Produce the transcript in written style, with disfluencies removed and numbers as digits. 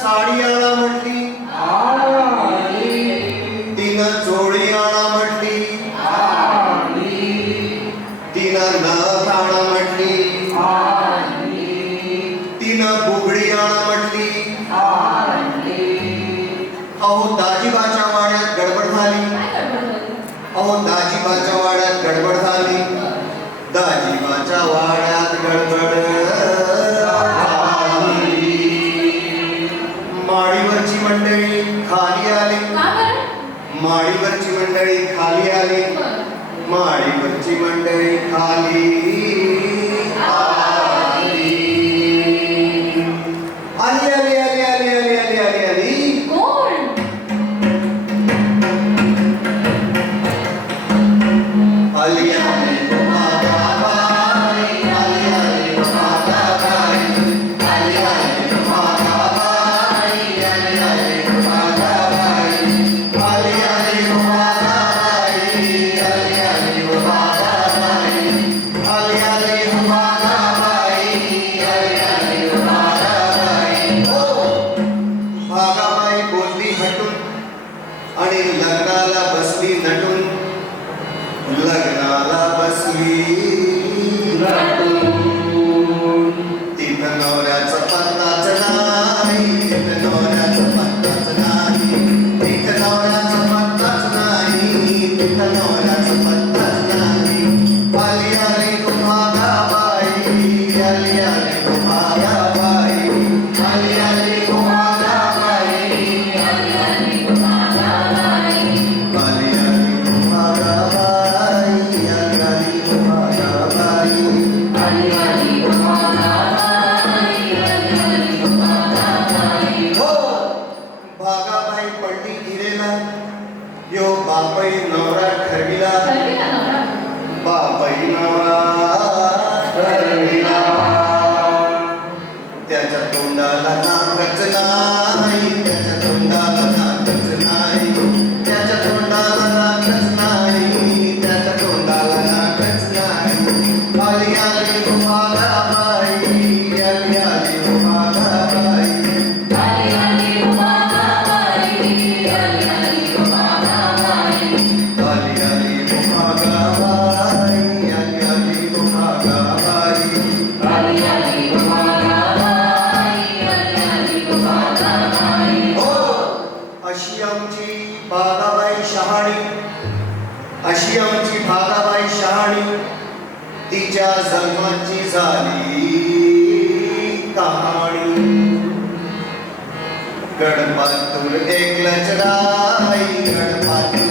साडी आणा म्हटली, तिनं चोळी आणा म्हटली, तिनं नथ आणा म्हटली, तिनं बुगडी आणा म्हटली. अहो दाजीबाच्या वाड्यात गडबड झाली, अहो दाजीबाच्या वाड्यात गडबड झाली, दाजीबाच्या वाड्यात गडबड झाली. माडीवरची मंडळी खाली आली, माडीवरची मंडळी खाली आली, माडीवरची मंडळी खाली आली. आली आली आली आली आली आली आली आली कोण? आली आली भागाबाई, आली आली भागाबाई, आली आली भागाबाई, आली आली भागाबाई, आली आली भागाबाई, आली आली भागाबाई, आली आली भागाबाई, आली आली भागाबाई. हो, भागाबाई बोलली हटून आणि लग्नाला बसली नटून, लग्नाला बसली नटून. तिथं नवऱ्याचं पत्ताच नाही, तिथं नवऱ्याचं पत्ताच नाही, तिथं नवऱ्याचं पत्ताच नाही, तिथं नवऱ्याचं पत्ताच नाही. आली आली तू भागाबाई, आली आली तू भागाबाई, आली आली तू भागाबाई, आली आली तू भागाबाई, आली आली तू भागाबाई, आली आली तू भागाबाई, आली आली तू भागाबाई. हो, भागाबाई पडली गिरेला, यो बापई नवरा ठरविला, बापई नवरा ठरविला. त्याच्या तोंडाला नाकच नाही, त्याच्या तोंडाला नाकच नाही, त्याच्या तोंडाला नाकच नाही, त्याच्या तोंडाला नाकच नाही. आली आली तू भागाबाई, आली आली तू भागाबाई, आली आली तू भागाबाई, आली आली तू भागाबाई, आली आली तू भागाबाई, आली आली तू भागाबाई, आली आली तू भागाबाई. हो, अशी आमची भागाबाई शहाणी, अशी आमची भागाबाई शहाणी, तिच्या जन्माची झाली कहाणी. गडपातूर एकलच राई, गडपातूर